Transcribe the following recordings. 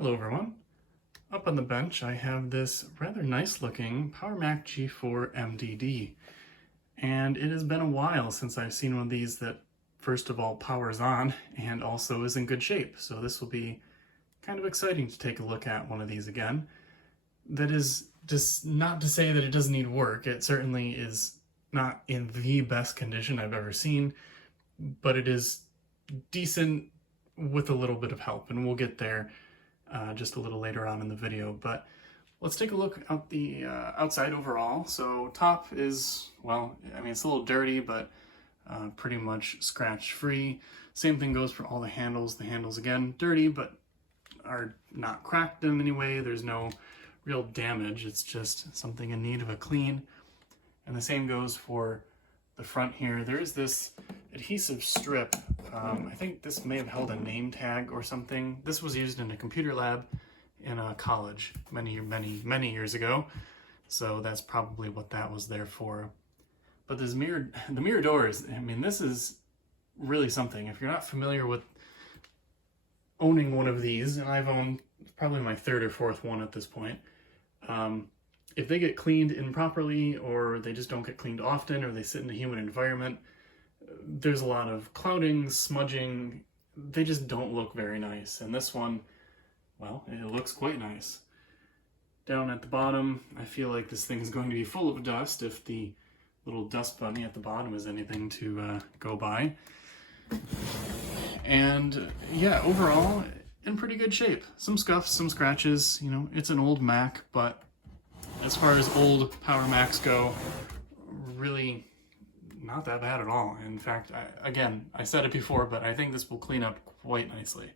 Hello everyone. Up on the bench I have this rather nice looking Mac G4 MDD, and it has been a while since I've seen one of these that first of all powers on and also is in good shape, so this will be kind of exciting to take a look at one of these again. That is just not to say that it doesn't need work. It certainly is not in the best condition I've ever seen, but it is decent with a little bit of help, and we'll get there just a little later on in the video. But let's take a look at the outside overall. So top is, well, I mean, it's a little dirty, but pretty much scratch free. Same thing goes for all the handles. The handles, again, dirty, but are not cracked in any way. There's no real damage. It's just something in need of a clean. And the same goes for the front here. There is this adhesive strip. I think this may have held a name tag or something. This was used in a computer lab in a college many years ago. So that's probably what that was there for. But this the mirror doors, I mean, this is really something. If you're not familiar with owning one of these, and I've owned probably my third or fourth one at this point, if they get cleaned improperly, or they just don't get cleaned often, or they sit in a humid environment, there's a lot of clouding, smudging. They just don't look very nice. And this one, well, it looks quite nice. Down at the bottom, I feel like this thing is going to be full of dust if the little dust bunny at the bottom is anything to go by. And yeah, overall, in pretty good shape. Some scuffs, some scratches. You know, it's an old Mac, but as far as old Power Macs go, really not that bad at all. In fact, I said it before, but I think this will clean up quite nicely.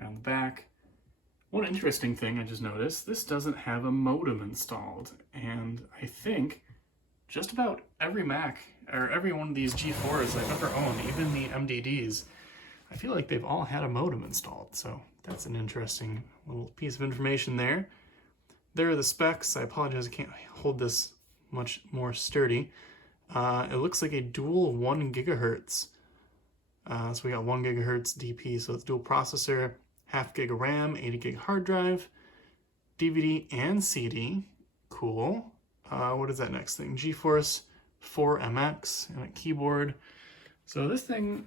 Around the back, one interesting thing I just noticed, this doesn't have a modem installed, and I think just about every Mac, or every one of these G4s I've ever owned, even the MDDs, I feel like they've all had a modem installed, so that's an interesting little piece of information there. There are the specs. I apologize, I can't hold this much more sturdy. It looks like a dual 1 gigahertz. So we got 1 gigahertz DP, so it's dual processor, half gig of RAM, 80 gig hard drive, DVD and CD. Cool. What is that next thing? GeForce 4 MX and a keyboard. So this thing,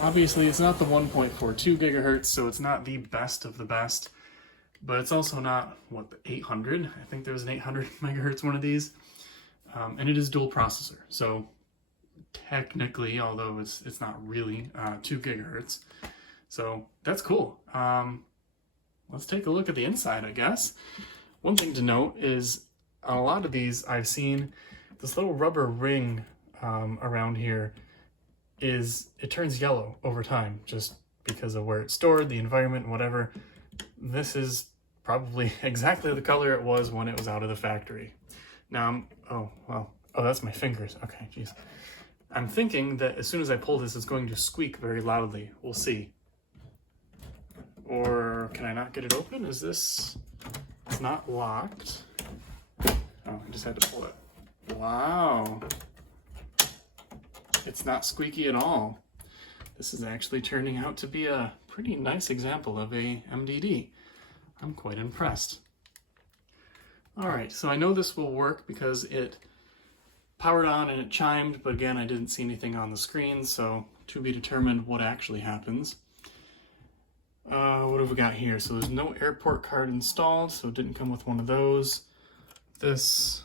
obviously it's not the 1.42 gigahertz, so it's not the best of the best, but it's also not, what, the 800? I think there was an 800 megahertz one of these. And it is dual processor, so technically, although it's not really 2 gigahertz. So that's cool. Let's take a look at the inside, I guess. One thing to note is on a lot of these I've seen this little rubber ring around here it turns yellow over time just because of where it's stored, the environment, whatever. This is probably exactly the color it was when it was out of the factory. Now, oh, that's my fingers. Okay, geez. I'm thinking that as soon as I pull this, it's going to squeak very loudly. We'll see. Or can I not get it open? Is this... It's not locked. Oh, I just had to pull it. Wow. It's not squeaky at all. This is actually turning out to be a pretty nice example of a MDD. I'm quite impressed. All right, so I know this will work because it powered on and it chimed, but again, I didn't see anything on the screen, so to be determined what actually happens. What have we got here? So there's no airport card installed, so it didn't come with one of those. This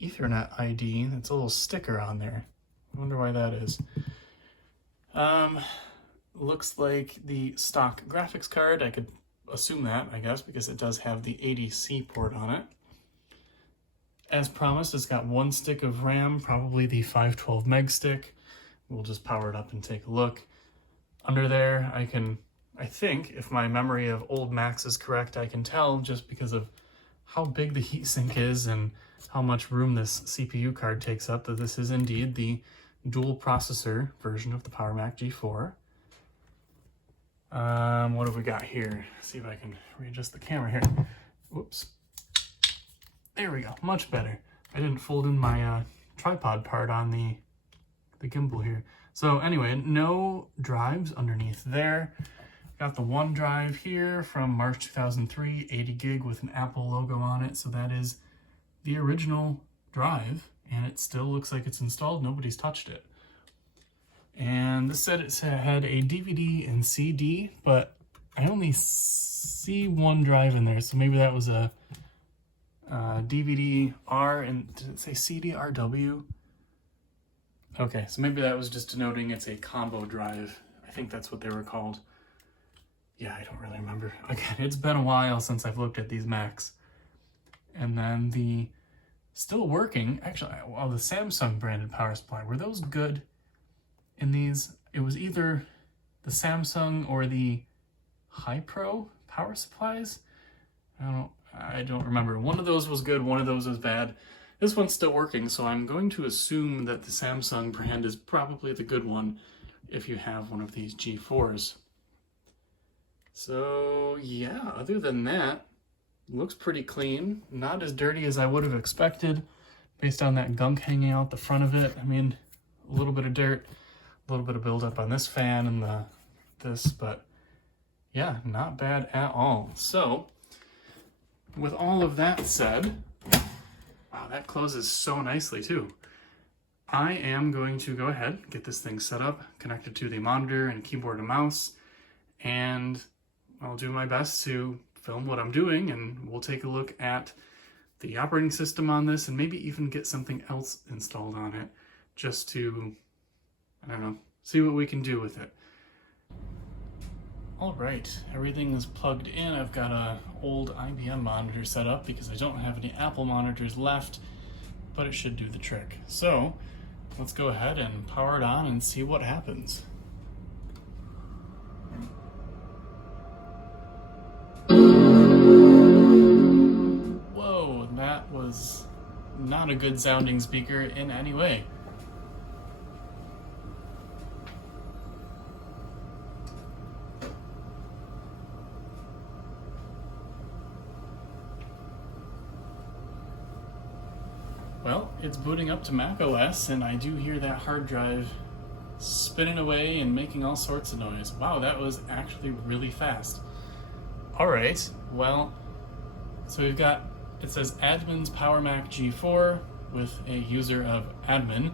Ethernet ID, that's a little sticker on there. I wonder why that is. Looks like the stock graphics card. I could assume that, I guess, because it does have the ADC port on it. As promised, it's got 1 stick of RAM, probably the 512 meg stick. We'll just power it up and take a look. Under there, I think, if my memory of old Macs is correct, I can tell just because of how big the heatsink is and how much room this CPU card takes up, that this is indeed the dual processor version of the Power Mac G4. What have we got here? Let's see if I can readjust the camera here. Whoops. There we go, much better. I didn't fold in my tripod part on the gimbal here. So anyway, no drives underneath there. Got the OneDrive here from March 2003, 80 gig with an Apple logo on it. So that is the original drive, and it still looks like it's installed. Nobody's touched it. And this said it had a DVD and CD, but I only see one drive in there. So maybe that was a DVD R, and did it say CD RW? Okay, so maybe that was just denoting it's a combo drive. I think that's what they were called. Yeah, I don't really remember. Again, it's been a while since I've looked at these Macs. And then the still working, actually, well, the Samsung branded power supply, were those good in these? It was either the Samsung or the Hi-Pro power supplies. I don't remember. One of those was good, one of those was bad. This one's still working, so I'm going to assume that the Samsung brand is probably the good one if you have one of these G4s. So yeah, other than that, looks pretty clean. Not as dirty as I would have expected based on that gunk hanging out the front of it. I mean, a little bit of dirt, a little bit of buildup on this fan and this, but yeah, not bad at all. So with all of that said, wow, that closes so nicely too. I am going to go ahead, get this thing set up, connected to the monitor and keyboard and mouse, and I'll do my best to film what I'm doing, and we'll take a look at the operating system on this and maybe even get something else installed on it just to, I don't know, see what we can do with it. All right, everything is plugged in. I've got a old IBM monitor set up because I don't have any Apple monitors left, but it should do the trick. So let's go ahead and power it on and see what happens. Whoa, that was not a good sounding speaker in any way. Well, it's booting up to Mac OS, and I do hear that hard drive spinning away and making all sorts of noise. Wow, that was actually really fast. All right, well, so we've got, it says admin's Power Mac G4 with a user of admin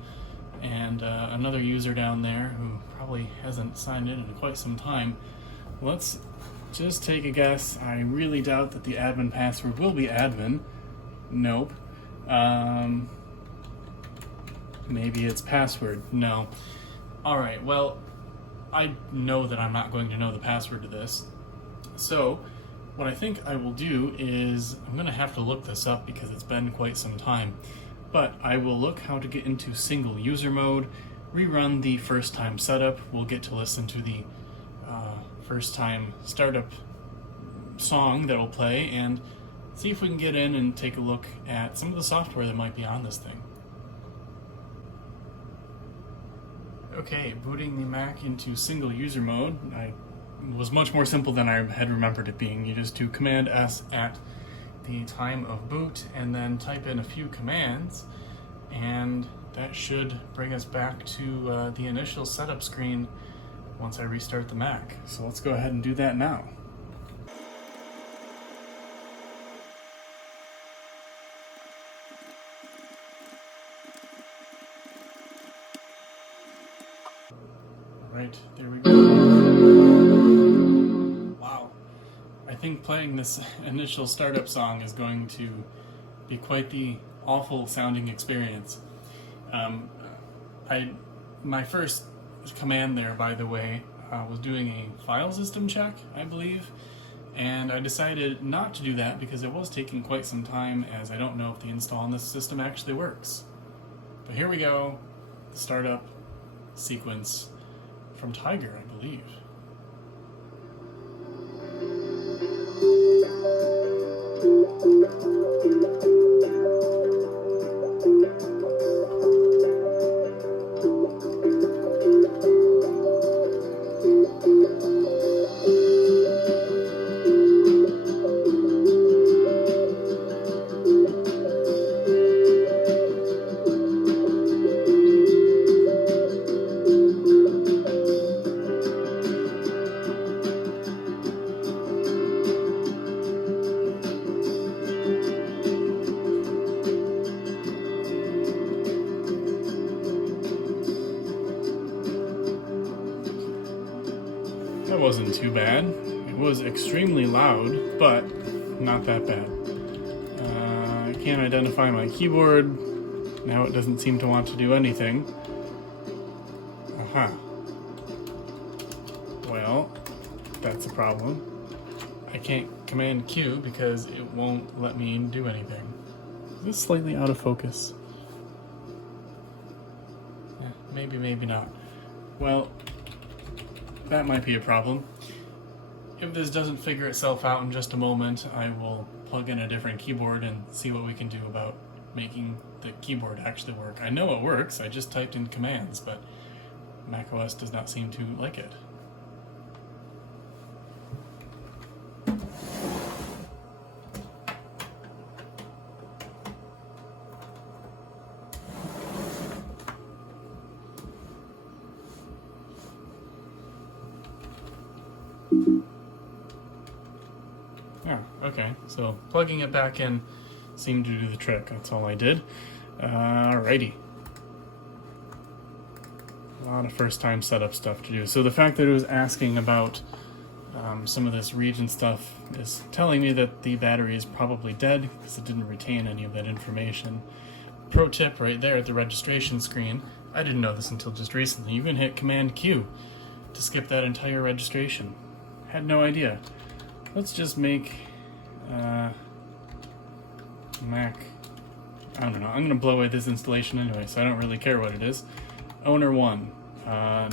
and another user down there who probably hasn't signed in quite some time. Let's just take a guess. I really doubt that the admin password will be admin. Nope. Maybe it's password. No. All right, well, I know that I'm not going to know the password to this. So what I think I will do is I'm going to have to look this up because it's been quite some time. But I will look how to get into single user mode, rerun the first time setup. We'll get to listen to the first time startup song that will play and see if we can get in and take a look at some of the software that might be on this thing. Okay, booting the Mac into single user mode. It was much more simple than I had remembered it being. You just do Command S at the time of boot and then type in a few commands, and that should bring us back to the initial setup screen once I restart the Mac. So let's go ahead and do that now. Right, there we go. Wow. I think playing this initial startup song is going to be quite the awful sounding experience. My first command there, by the way, was doing a file system check, I believe, and I decided not to do that because it was taking quite some time, as I don't know if the install on this system actually works. But here we go, the startup sequence from Tiger, I believe. That wasn't too bad. It was extremely loud, but not that bad. I can't identify my keyboard. Now it doesn't seem to want to do anything. Aha. Well, that's a problem. I can't Command Q because it won't let me do anything. Is this slightly out of focus? Yeah, maybe, maybe not. Well, that might be a problem. If this doesn't figure itself out in just a moment, I will plug in a different keyboard and see what we can do about making the keyboard actually work. I know it works, I just typed in commands, but macOS does not seem to like it. Yeah, okay, so plugging it back in seemed to do the trick. That's all I did. Alrighty. A lot of first time setup stuff to do. So the fact that it was asking about some of this region stuff is telling me that the battery is probably dead because it didn't retain any of that information. Pro tip right there at the registration screen, I didn't know this until just recently, you can hit Command Q to skip that entire registration. Had no idea. Let's just make Mac, I don't know, I'm going to blow away this installation anyway, so I don't really care what it is. Owner 1,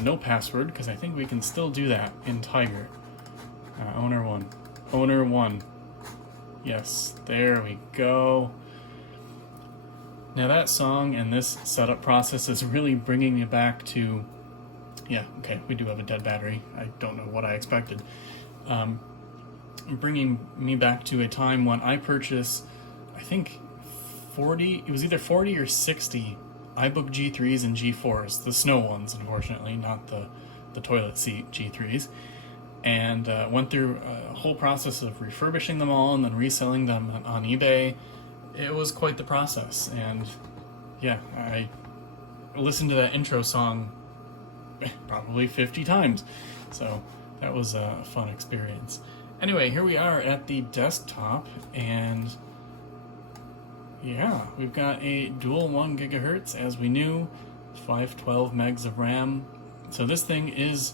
no password, because I think we can still do that in Tiger. Owner 1, Owner 1, yes, there we go. Now that song and this setup process is really bringing me back to, yeah, okay, we do have a dead battery, I don't know what I expected. Bringing me back to a time when I purchased, I think 40, it was either 40 or 60 iBook G3s and G4s, the snow ones, unfortunately, not the toilet seat G3s, and went through a whole process of refurbishing them all and then reselling them on eBay. It was quite the process, and yeah, I listened to that intro song probably 50 times, so that was a fun experience. Anyway, here we are at the desktop, and yeah, we've got a dual 1 gigahertz as we knew, 512 megs of RAM. So this thing is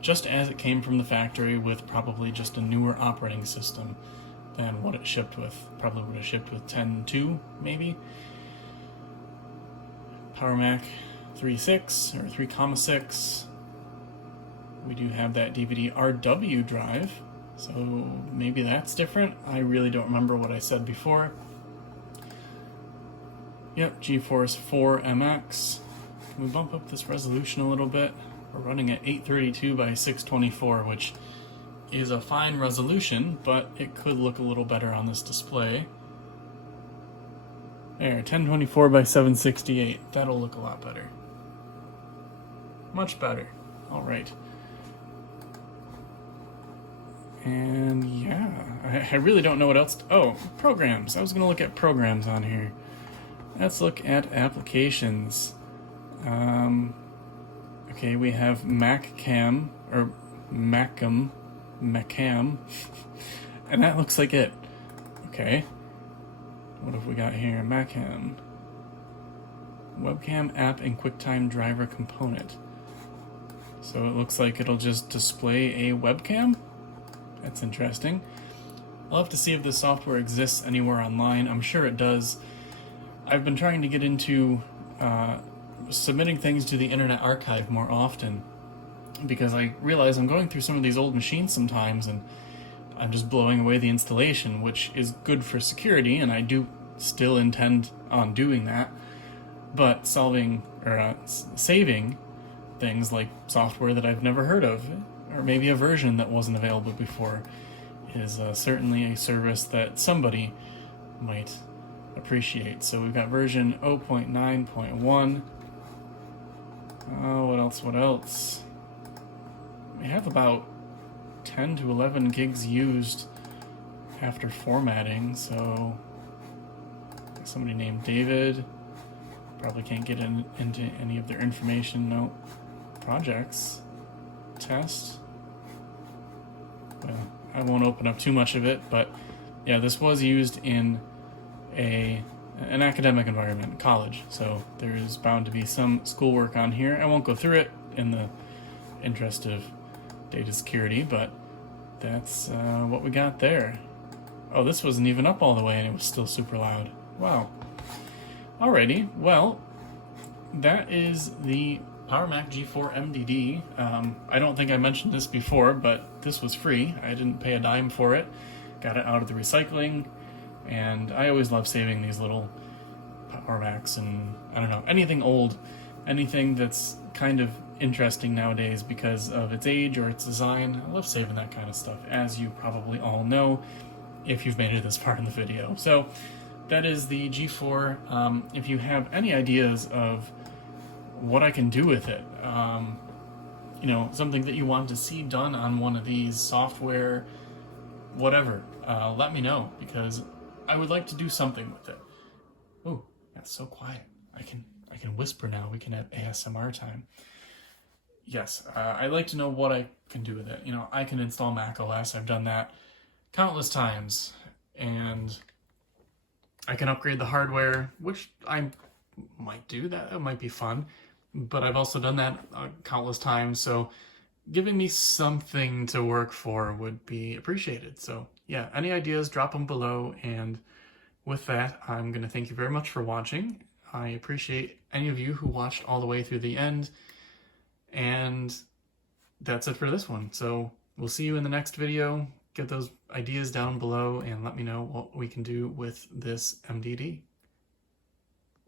just as it came from the factory, with probably just a newer operating system than what it shipped with. Probably would have shipped with 10.2 maybe. Power Mac 3.6 or 3.6. We do have that DVD RW drive, so maybe that's different. I really don't remember what I said before. Yep, GeForce 4 MX. Can we bump up this resolution a little bit? We're running at 832 by 624, which is a fine resolution, but it could look a little better on this display. There, 1024 by 768. That'll look a lot better. Much better. All right. And yeah, I really don't know what else. Oh, programs. I was going to look at programs on here. Let's look at applications. Okay, we have MacCam, or Macam, and that looks like it. Okay. What have we got here? MacCam. Webcam app and QuickTime driver component. So it looks like it'll just display a webcam. That's interesting. I'll have to see if this software exists anywhere online. I'm sure it does. I've been trying to get into submitting things to the Internet Archive more often, because I realize I'm going through some of these old machines sometimes and I'm just blowing away the installation, which is good for security, and I do still intend on doing that. But saving things like software that I've never heard of, or maybe a version that wasn't available before, is certainly a service that somebody might appreciate. So we've got version 0.9.1. What else? We have about 10 to 11 gigs used after formatting, so somebody named David. Probably can't get into any of their information. No. Projects. Test. I won't open up too much of it, but yeah, this was used in an academic environment, college, so there is bound to be some schoolwork on here. I won't go through it in the interest of data security, but that's what we got there. Oh, this wasn't even up all the way and it was still super loud. Wow. Alrighty, well, that is the Power Mac G4 MDD. I don't think I mentioned this before, but this was free. I didn't pay a dime for it. Got it out of the recycling, and I always love saving these little Power Macs and, I don't know, anything old, anything that's kind of interesting nowadays because of its age or its design. I love saving that kind of stuff, as you probably all know if you've made it this far in the video. So that is the G4. If you have any ideas of what I can do with it, you know, something that you want to see done on one of these, software, whatever, let me know, because I would like to do something with it. Oh, that's so quiet. I can whisper now. We can have ASMR time. Yes, I'd like to know what I can do with it. You know, I can install Mac OS. I've done that countless times, and I can upgrade the hardware, which I might do. That might be fun, but I've also done that countless times, so giving me something to work for would be appreciated. So yeah, any ideas, drop them below, and with that, I'm going to thank you very much for watching. I appreciate any of you who watched all the way through the end, and that's it for this one. So we'll see you in the next video. Get those ideas down below and let me know what we can do with this MDD.